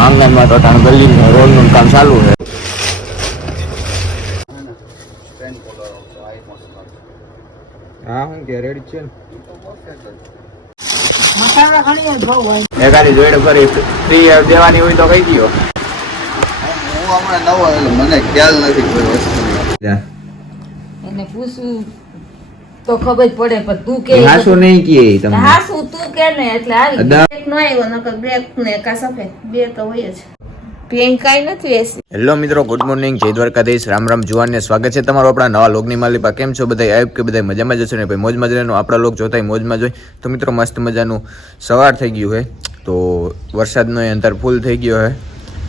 માંગનામાં તો ટાણ ગલી રોડનું કામ ચાલુ છે. હા હું કે રેડી છે ને એકાદી જોડે ફરી ફ્રી દેવાની હોય તો કઈ ગયો. હું હમણાં નવો આવેલો, મને ખ્યાલ નથી કોઈ વસ્તુ એને પૂછવું તો ખબર પડે, પણ તું કે હાસુ નહીં કે તમને હાસુ તું કે ને એટલે આવી બ્રેક નો આવ્યો, નકર બ્રેક ને કા સફેદ બે તો હોય જ. પેન કાઈ નથી એસી. હેલો મિત્રો, ગુડ મોર્નિંગ, જય દ્વારકાધીશ, રામ રામ જુવાન ને સ્વાગત છે તમારું આપણા નવા લોગની માલિપા. કેમ છો બધા? આપ કે બધા મજામાં જશો ને ભાઈ? મોજમાં જ રહેવાનું. આપણા લોગ જોતા મોજમાં જોઈ તો મિત્રો મસ્ત મજાનું સવાર થઈ ગયું છે, તો વરસાદનો અંતર ફૂલ થઈ ગયો છે,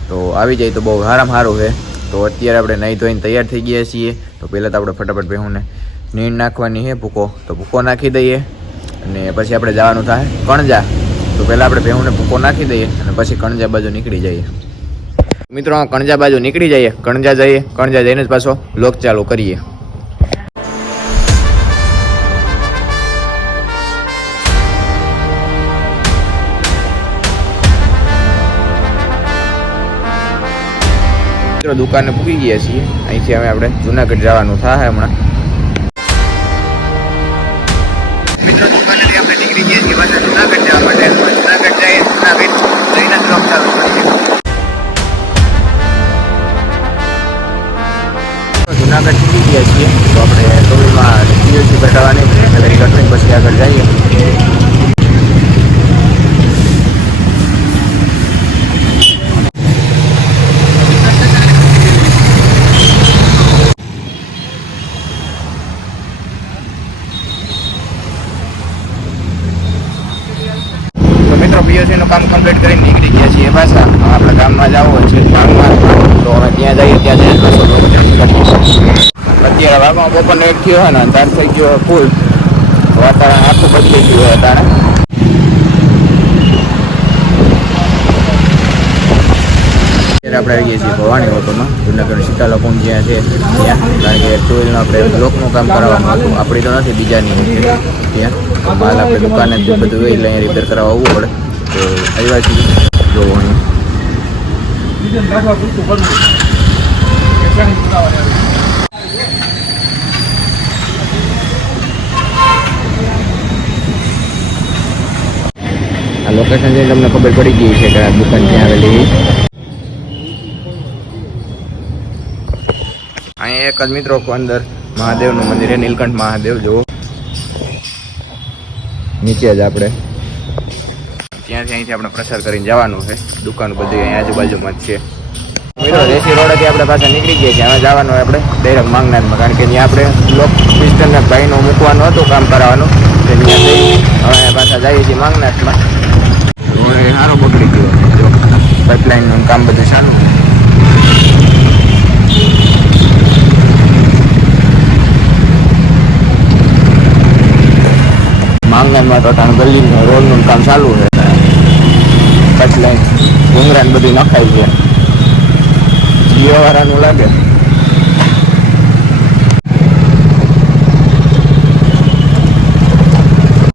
તો આવી જાય તો બહુ સારામાં સારું છે. તો અત્યારે આપણે નહીં ધોઈને તૈયાર થઈ ગયા છીએ. તો પહેલાં તો આપણે ફટાફટ ભેહુંને નીણ નાખવાની છે, ભૂકો તો ભૂકો નાખી દઈએ અને પછી આપણે જવાનું થાય કણજા. તો પહેલાં આપણે ભેહુંને ભૂકો નાખી દઈએ અને પછી કણજા બાજુ નીકળી જઈએ. મિત્રો કણજા બાજુ નીકળી જઈએ, કણજા જઈને જ પાછો લોક ચાલુ કરીએ. મિત્રો દુકાને પૂકી ગયા છીએ. અહીંથી હવે આપણે જુનાગઢ જવાનું થાય હમણાં. મિત્રો દુકાનેથી આપણે નીકળી ગયા છીએ પાછા જુનાગઢ જવા માટે. જુનાગઢ જઈએ, જુનાગઢ જઈને જ લોક ચાલુ કરીએ. જુનાગઢ પૂકી ગયા છીએ, તો આપણે ટોલમાં પીયુસી કઢાવવાની સેલેરી કટરીને પછી આગળ જઈએ. તો મિત્રો પીયુસીનું કામ કમ્પ્લીટ કરીને નીકળી ગયા છીએ પાછા. આપણા ગામમાં જવું છે ગામમાં, તો હવે ત્યાં જઈએ, ત્યાં જઈને પાછો લોક ચાલુ કરીએ. અત્યારે વાગમાં બપોરનો 1 થયો હોય ને અંધાર થઈ ગયો ફૂલ, વાતાવરણ આખું બદલી ગયું હોય અત્યારે. અત્યારે આપણે આવી ગયા છીએ ભવાની ઓટોમાં, જુનાગઢ સીતાલાપુંજ જ્યાં છે ત્યાં. કારણ કે ટોલનું આપણે બ્લોકનું કામ કરાવવાનું હતું, આપણી તો નથી બીજાની છે ત્યાં. માલ આપણે દુકાને જ બધું હોય એટલે અહીંયા રિપેર કરાવવા આવવું પડે. તો આવ્યા છીએ જોવો અહીં. આ લોકેશન જોઈને તમને ખબર પડી ગઈ છે કે આ દુકાન ક્યાં આવેલી. અહીંયા એક જ મિત્રો અંદર મહાદેવનું મંદિર છે, નીલકંઠ મહાદેવ. જુઓ નીચે જ આપણે ત્યાંથી અહીંથી આપણે પ્રસાર કરીને જવાનું છે. દુકાન બધું અહીં આજુબાજુમાં જ છે. મિત્રો દેશી રોડેથી આપણે પાછા નીકળી ગયા છીએ. હવે જવાનું આપણે ડાયરેક્ટ માંગનાથમાં, કારણ કે ત્યાં આપણે બ્લોક પિસ્ટનને ભાઈનું મૂકવાનું હતું, કામ કરાવવાનું. તે ત્યાં જઈ હવે પાછા જઈએ છીએ માંગનાથમાં. રોડ સારો બગડી ગયો, જો પાઇપલાઇનનું કામ બધું ચાલુ. માંગનાથમાં તો ટાણ ગલી રોડનું કામ ચાલુ છે. પાઇપલાઇન ડુંગરા ને બધું નખાય છે. જીઓ વાળાનું લાગે.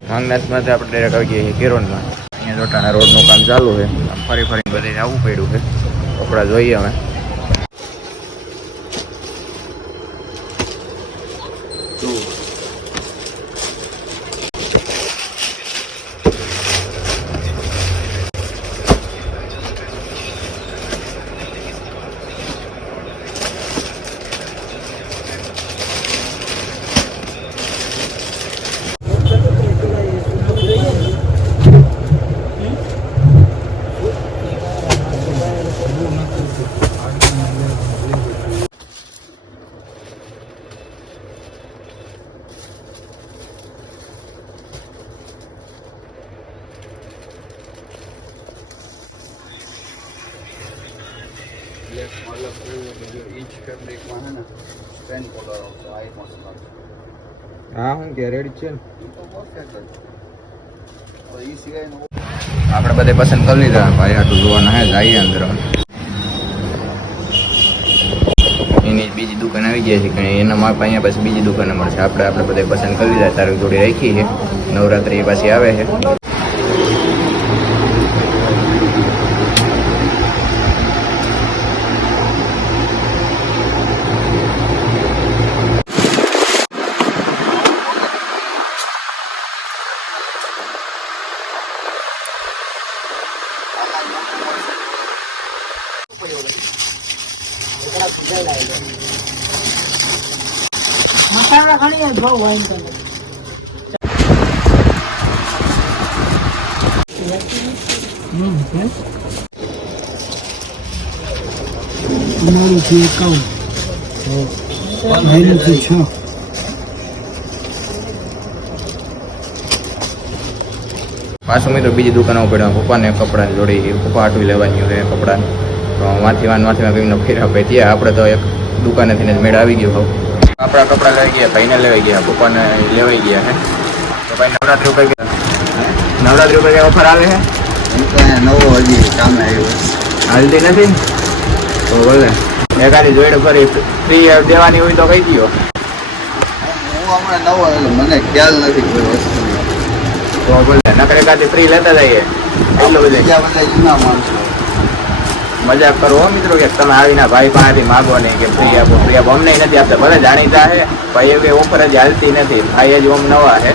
માંગનાથમાંથી આપણે ડાયરેક્ટ આવી ગયા છીએ કેરોનમાં. અહીંયા જોટાણા રોડનું કામ ચાલુ છે. ફરી ફરીને બધે આવવું પડ્યું છે. કપડા જોઈએ હવે. હા હું કે રેડી છે ને આપણે બધે પસંદ કરી લીધા. ભાઈ હાટું જોવાના હે, જઈએ અંદર. એની બીજી દુકાન આવી ગયા છે, કારણ એના માપ અહીંયા પછી બીજી દુકાને મળશે. આપણે બધે પસંદ કરી લીધા. તારી જોડી રાખી છે. નવરાત્રી પાછી આવે છે. મસાલા ઘણી બહુ હોય તો પાછું મિત્રો બીજી દુકાનો પડ્યા પપ્પાને કપડાની જોડી પપ્પા આટવી લેવાની હોય કપડાને તો વાંચીમાં કંઈક ફેરા ભાઈ ત્યાં આપણે તો એક દુકાનેથી જ મેળ આવી ગયો હોવ આપણા કપડાં લેવાઈ ગયા ભાઈને લેવાઈ ગયા પપ્પાને લેવાઈ ગયા હે તો ભાઈ નવરાત્રી ઉપર નવરાત્રી ઉપર ઓફર આવે છે હું તો અહીંયા નવો હજી કામે આવ્યો હાલતી નથી ને તો બોલે એકાદી જોડે ફરી ફ્રી દેવાની હોય તો કહી દો હું હમણાં નવો એટલે મને ખ્યાલ નથી કોઈ વસ્તુનો તો બોલે નકર એકાદી ફ્રી લેતા જઈએ એટલું બધું બીજા બધા જૂના માણસો મજાક કરો હો મિત્રો કે તમે આવીને ભાઈ પાસેથી માગો નહીં કે ફ્રી આપો અમને નથી આપતા ભલે જાણીતા છે ભાઈ એવી ઓફર જ હાલતી નથી ભાઈ જ ઓમ નવા છે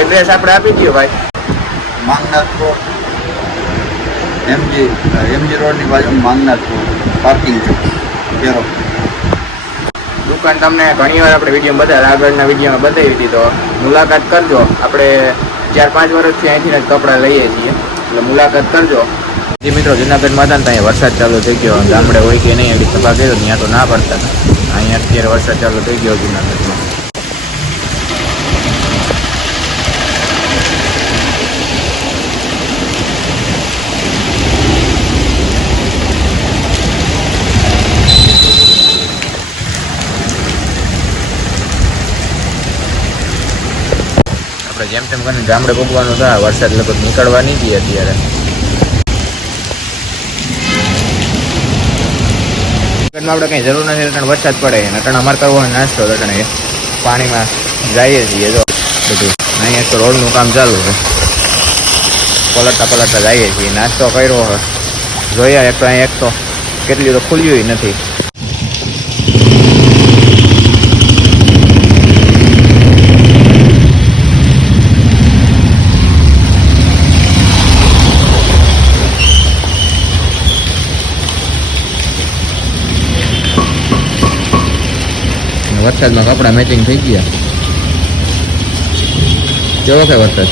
એડ્રેસ આપણે આપી દઈએ ભાઈ માંગનાથ રોડ એમજી રોડની બાજુ માંગનાથ રોડ પાર્કિંગ છે કેરો દુકાન તમને ઘણી વાર આપણે વિડીયો બતાવ્યા આગળના વિડીયોમાં બતાવી હતી તો મુલાકાત કરજો આપણે 4-5 વર્ષથી અહીંથી જ કપડાં લઈએ છીએ એટલે મુલાકાત કરજો જે મિત્રો જુનાગઢમાં હતા ને ત્યાં વરસાદ ચાલુ થઈ ગયો ગામડે હોય કે નહીં એવી સભા કર્યો ત્યાં તો ના પડતા અહીંયા અત્યારે વરસાદ ચાલુ થઈ ગયો જુનાગઢમાં આપણે જેમ તેમ કરીને ગામડે પગવાનું થાય વરસાદ લગભગ નીકળવા નહીં દે અત્યારે આપણે કંઈ જરૂર નથી એટલે વરસાદ પડે નટણ અમારે કરવાનો નાસ્તો એટલે પાણીમાં જઈએ છીએ જો બધું અહીંયા તો રોડનું કામ ચાલુ છે પલટતા જઈએ છીએ નાસ્તો કર્યો હોય જોઈએ એક તો અહીંયા એક તો કેટલી તો ખુલ્યું નથી વરસાદમાં કપડા મેચિંગ થઈ ગયા કેવો છે વરસાદ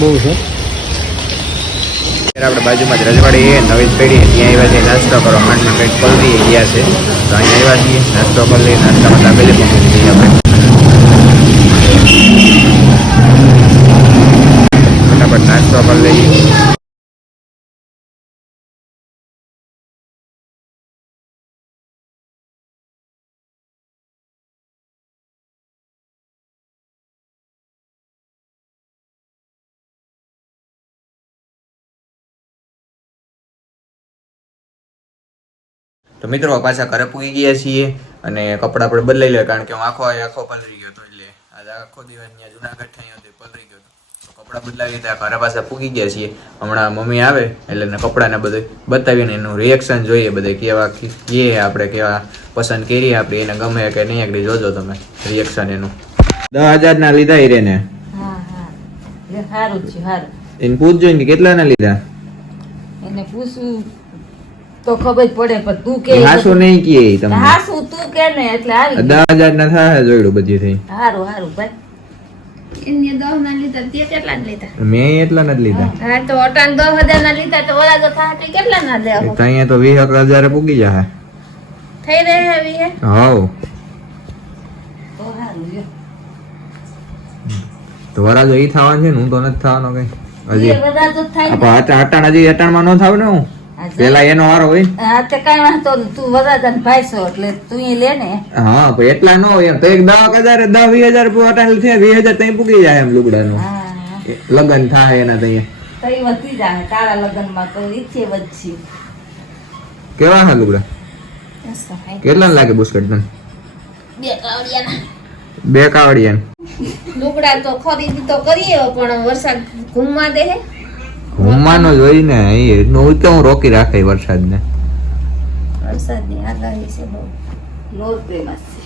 બહુ છે આપણે બાજુમાં જ રજવાડી નવી પેઢી ત્યાં આવ્યા છે નાસ્તો કરો માંડમાં કંઈક પલરી ગયા છે તો અહીંયા આવ્યા છીએ નાસ્તો કરી લઈએ નાસ્તામાં દાબેલી મૂકી દઈએ આપણે ફટાફટ નાસ્તો કરી લઈએ તો મિત્રો પાછા ઘરે પૂગી ગયા છીએ અને કપડાં આપણે બદલાઈ લે કારણ કે હું આખો પલરી ગયો હતો એટલે આજે આખો દિવસ ત્યાં જુનાગઢ થઈ હતો પલરી ગયો હતો તો કપડાં બદલાવી લીધા ઘરે પાછા પૂગી ગયા છીએ હમણાં મમ્મી આવે એટલે એને કપડાને બધું બતાવીને એનું રિએક્શન જોઈએ બધે કેવા કહીએ આપણે કેવા પસંદ કરીએ આપણે એને ગમે કે નહીં આગળ જોજો તમે રિએક્શન એનું 10,000 ના લીધા હીરેને સારું છે સારું એને પૂછજો ને કેટલાના લીધા એને પૂછવું તો ખબર પડે પણ તું કે હાસુ નહીં કહે તમને હાસુ તું કે ને એટલે આવી 10,000 ના થાય જોડ્યું બધી થઈ સારું સારું ભાઈ એને 10 ના લીધા તે કેટલા ના લીધા મેં એટલા ના જ લીધા હા તો અટાણ 10,000 ના લીધા તો વરાજો થાય તો કેટલા ના લેવા ત્યાં તો 20,000 પૂગી જાય થઈ રહે હવે હે હાઉ તો સારું લ્યો તો વરાજો ઈ થવાનું છે ને હું તો નથી થવાનો કઈ હજી એ વરાજો થાય ને. અટાણ હજી અટાણમાં ન થાવ ને હું પેલા એનો વારો હોય ને. હા તે કઈ વાંધો નહીં. તું વરાજા ને ભાઈ છો એટલે તું ઈ લે ને હા પણ એટલા ન હોય એમ તો એક 10,000 10-20,000 અટાણ થયા 20,000 ત્યાં પૂગી જાય એમ લુગડાનું હા લગન થાય એના ત્યાં તઈ વધી જાય તારા લગ્નમાં તો ઈચ્છે વધશે કેવા હા લુગડા કેટલા લાગે બુસ્કેટ તને બે કાવડિયાના બે કાવડિયા લુગડા તો ખરીદી તો કરીએ પણ વરસાદ ઘૂમવા દે હે ઘૂમવાનો જ હોય ને હું કેવું રોકી રાખે વરસાદને વરસાદની આગાહી છે બહુ લોર પ્રેમાસ છે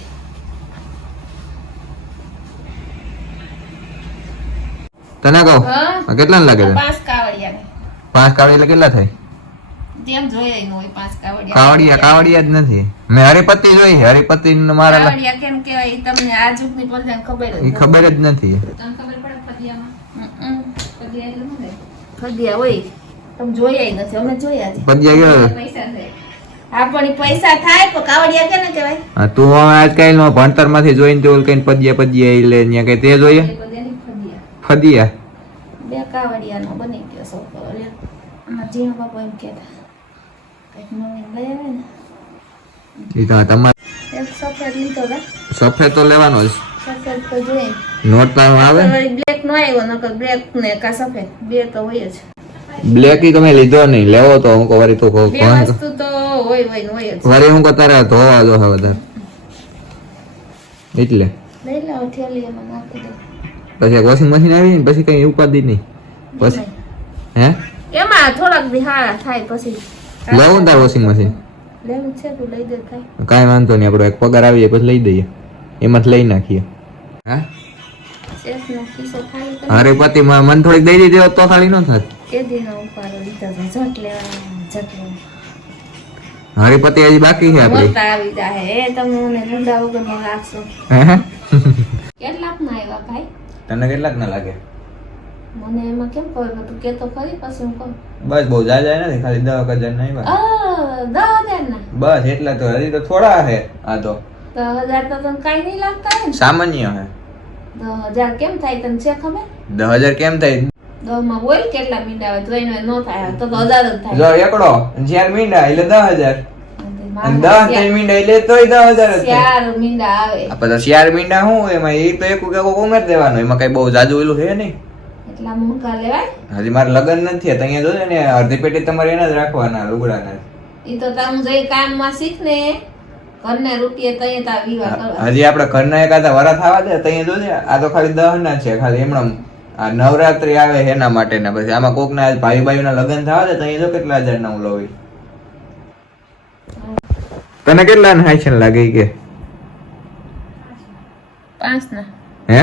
તને કહું હા આ કેટલા લાગે તને? 5 કાવડિયા 5 કાવડિયા એટલે કેટલા થાય જેમ જોયા ન હોય 5 કાવડિયા કાવડિયા જ નથી. મેં હરિપતિ જોઈ, હરિપતિ મારા કાવડિયા કેમ કહેવાય ઈ તમને આ જુગની પ્રજાને ખબર જ નથી. તમને ખબર પડે ફદિયામાં? ફદિયા એટલે શું થાય? ફદિયા હોય તમે જોયા નથી, અમે જોયા છે. પદ્યા ગયો. પૈસા થાય આપણી પૈસા થાય તો કાવડિયા કેને કહેવાય? હા, તું હવે આજકાલ નો ભણતર માંથી જોઈને તો કઈ પદ્યા એટલે ત્યાં કઈ તે જોઈએ ફદિયા બે કાવડિયાનો બની ગયો છોકરો. અમારા જીણો બાપુ એમ કહેતા કંઈક નવીન લઈ આવે ને ઈ તો તમારે એક સફેદ લીધો કા સફેદ તો લેવાનો જ. સફેદ તો જોઈએ નોટ માં આવે બ્લેક નો આવ્યો નકર બ્લેક ને કા સફેદ બે તો હોય જ. બ્લેક ઈ તમે લીધો નહીં, લેવો તો હું વરી તો બે વસ્તુ તો હોય ને હોય જ. વરી હું તારે ધોવા જો હવે વધારે એટલે લઈ લાવો થેલી એમાં નાખી દો. પછી વોશિંગ મશીન આવી ને પછી કઈ ઉપાદી નહીં પછી હે એમાં થોડાક દી હારા થાય પછી લેવું ને તાર વોશિંગ મશીન લેવું છે તું લઈ દે થાય. કાંઈ વાંધો નહીં, આપણો એક પગાર આવી જાય પછી લઈ દઈએ, એમાં જ લઈ નાખીએ. હા શેઠનો ખિસ્સો ખાલી કરી અરે પતિ મને થોડીક દઈ દીધી હોત તો ખાલી ન થાત. કેદીનો ઉપાડો લીધો તો ઝટ લેવાનો ઝટ લેવાનો. હરિપતિ હજી બાકી છે આપડી. મોટા આવી જાય એ તમે મને ગુંડા વગરનો રાખશો. હે? કેટલાક ના આવ્યા ભાઈ? તને કેટલાક ના લાગે? મને એમાં કેમ ખબર કે તું કેતો ખરી પછી હું કહું. બસ બહુ જાજા નથી, ખાલી 10,000 ના આવ્યા. 10,000 ના બસ એટલા તો હજી તો થોડા છે. આ તો 10,000 તો તને કઈ નહીં લાગતા હે ને? સામાન્ય છે. 10,000 કેમ થાય તને છે ખબર? 10,000 કેમ થાય? 10 માં બોલ કેટલા મીંડા આવે તો એનો નો થાય તો 1000 જ થાય. જો એકડો 4 મીંડા એટલે 10,000 અને 10 મારે ત્રણ મીંડા એટલે તોય 10,000 જ થાય. 4 મીંડા આવે આ બધા 4 મીંડા શું એમાં એ તો એક ઉમેર દેવાનો, એમાં કઈ બહુ જાજુ ઓલું છે નહીં. એટલા મોંઘા લેવાય? હજી મારે લગ્ન નથી થયા, તો અહીંયા જોજો ને અડધી પેટી તમારે એના જ રાખવાના લુગડાના. ઈ તો તારું જઈ કામમાં શીખ ને ઘરને રૂપિયે તઈ તા વિવાહ કરવા. હજી આપણે ઘરના એકાદા વરા થવા દે તો અહીંયા જોજે, આ તો ખાલી 10 ના છે ખાલી એમણે. આ નવરાત્રી આવે એના માટે ના, પછી આમાં કોક ના ભાઈ ભાઈ ના લગ્ન થવા દે તો અહીંયા જો કેટલા હજાર ના હું લઉં. તને કેટલા ના હાઈશન લાગે કે? 5 ના. હે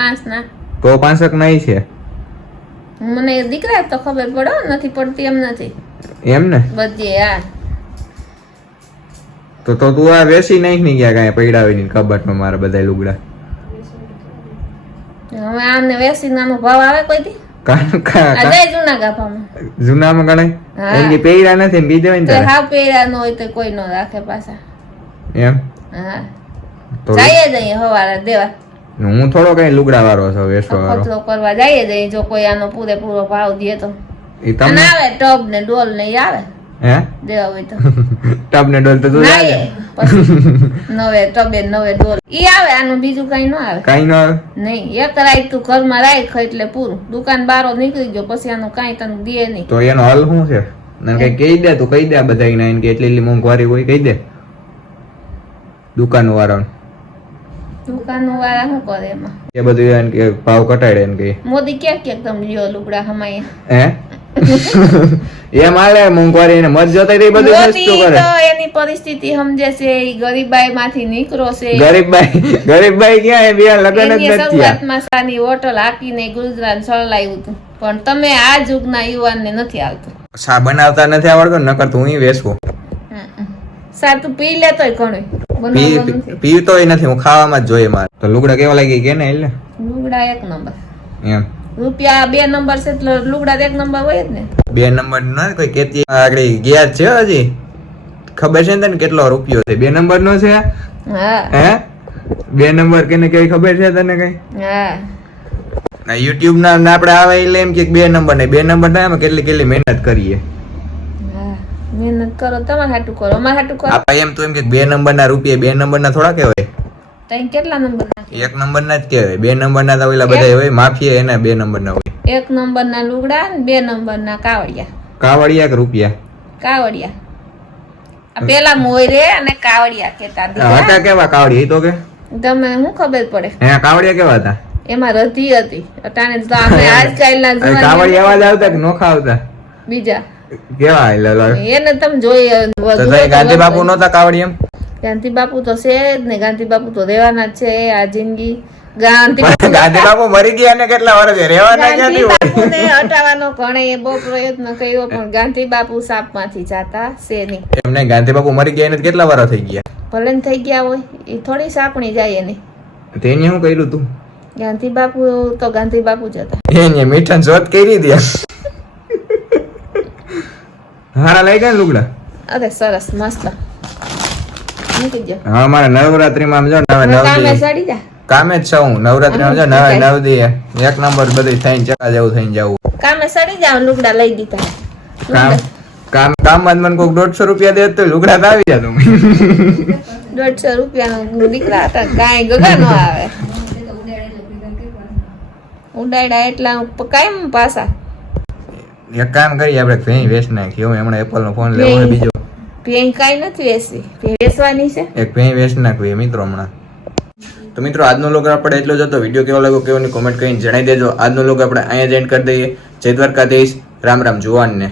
5 ના. તો 5 નહીં છે. મને દીકરા તો ખબર પડે નથી પડતી એમ નથી એમ ને બધી યાર. તો તું આ વેસી નહીં ની ગયા કાંઈ પૈડાવીની કબાટમાં મારા બધા લુગડા. હવે આને વેસી નાનો ભાવ આવે કોઈ દી? આ જાય જૂના ગાભામાં. જૂનામાં ગણાય? હા. એની પૈડા નથી ને બીજો હોય ને તે તારે. હાવ પેરા નો હોય તો કોઈ નો રાખે પાછા. એમ હા તો જાય જઈએ હવારે દેવા હું થોડો કઈ લુગડા વાળો છું, વેસવા વાળો. ખર્ચો કરવા જાય જઈએ જો કોઈ આનો પૂરેપૂરો ભાવ દે તો. ઈ અને તમને આવે ટબ ને ડોલ ને ઈ આવે હે દેવા હોય તો. ટબ ને ડોલ તો તું ના જાજે. એ પછી નવે ટબે નવે ડોલ ઈ આવે, આનું બીજું કઈ ન આવે. કાઈ ન આવે. નહીં એક રાત તું ઘરમાં રાખ એટલે પૂરું. દુકાન બારો નીકળી ગયો પછી આનું કાંઈ તને દે નહીં. તો એનો હલ શું છે? મને કઈ કહી દે, તું કહી દે આ બધા એને કે એટલી મોંઘવારી હોય કહી દે દુકાન વાળાને. દુકાન વાળા શું કરે એમાં? એ બધું એને કે ભાવ ઘટાડે એને કે મોદી ક્યાં ક્યાંક તમે લ્યો લુગડા હમાય. હે એમ હાલે મોંઘવારી એને મત જોતા એ બધું મોદી સસ્તું કરે. તો એની પરિસ્થિતિ સમજે છે, ઈ ગરીબાઈ માંથી નીકળો છે. ગરીબભાઈ ક્યાં એ બે લગન જ એની નથી થયા. શરૂઆતમાં સાની હોટલ હાકીને ગુજરાત ચલાવ્યું હતું પણ તમે આ યુગના યુવાનને નથી આવતું. સા બનાવતા નથી આવડતું ને નકર તો હું વેસવું. સાતું પી લેતોય ઘણું બનાવવાનું નથી. પીવતોય નથી, હું ખાવામાં જ જોઈએ મારે. તો લુગડા કેવા લાગી કે ને એટલે લુગડા 1 નંબર. એમ રૂપિયા 2 નંબર છે એટલે લુગડા 1 નંબર હોય જ ને. 2 નંબર ના કોઈ કેતી આગળ ગયા છે હજી ખબર છે ને તને કેટલો રૂપિયો છે? 2 નંબર નો છે. હા હે 2 નંબર કેને કઈ ખબર છે તને કઈ? હા ના YouTube ના આપણે આવે એટલે એમ કે 2 નંબર ને 2 નંબર ના એમાં કેટલી મહેનત કરીએ. હા મહેનત કરો તમારે હાટું કરો અમારે હાટું કરો. આપણે એમ તો એમ કે 2 નંબર ના રૂપિયા 2 નંબર ના થોડા કહેવાય. તઈ કેટલા નંબર નાખે? 1 નંબર ના જ કહેવાય. 2 નંબર ના તો ઓલા બધા હોય માફિયા, એના 2 નંબર ના હોય. 1 નંબર ના લુગડા ને 2 નંબર ના કાવડિયા. કાવડિયા કે રૂપિયા? કાવડિયા. આ પેલા મોયરે અને કાવડિયા કેતા હતા કેવા કાવડિયા? ઈ તો કે તમને શું ખબર પડે? હે કાવડિયા કેવા હતા? એમાં રધી હતી. અટાણે તો આપણે આજકાલના અરે કાવડિયા અવાજ આવતા કે નોખા આવતા? બીજા કેવા એને તમે જોઈ તો ગાંધી બાપુ નહોતા કાવડિયા? એમ ગાંધી બાપુ તો છે જ ને, ગાંધી બાપુ તો રહેવાના જ છે આ જિંદગી. ગાંધી બાપુ મરી ગયા ને કેટલા વર્ષ રહેવાના ગાંધી ક્યાંથી હોય? બાપુને હટાવવાનો ઘણે બહુ પ્રયત્ન કર્યો પણ ગાંધી બાપુ સાપમાંથી જાતા છે નહીં. એમને ગાંધી બાપુ મરી ગયા એને કેટલા વર્ષ થઈ ગયા? ભલે ને થઈ ગયા હોય એ થોડી સાપણી જાય એની. તેને શું કર્યું તું? ગાંધી બાપુ તો ગાંધી બાપુ જ હતા. એને મીઠા જોત કરી દે. હારા લઈ ગયા ને લુગડા? અરે સરસ મસ્ત મૂકી દો. હા મારે નવરાત્રીમાં આમ જો નવે નવ કામે દી સડી જા. કામે જ છું નવરાત્રીમાં જો નવે નવ દી એક નંબર બધી થઈને ચકા જેવું થઈને જવું. કામે સડી જાવ લુગડા લઈ દીધા. કામ કામ કામમાં મને કોઈક 150 રૂપિયા દે તો લુગડા તો આવી જતું. 150 રૂપિયાનો દીકરા હતા કાંઈ ગગા નો આવે. ઉડાડ્યા એટલા કાયમ પાછા. એક કામ કરીએ આપણે ભેં વેચ નાખીએ. હું હમણાં એપલ નો ફોન લેવો છે બીજો. ભેં કાંઈ નથી વેચવી. ભેં વેચવાની છે. એક ભેં વેચ નાખવી મિત્રો હમણાં. તો મિત્રો આજનો લોગ આપણે એટલો જ હતો. વિડીયો કેવો લાગ્યો કેવો કોમેન્ટ કરીને જણાવી દેજો. આજનો લોગ આપણે અહીંયા જ એન્ડ કરી દઈએ. જય દ્વારકાધીશ. રામ રામ જુવાનને.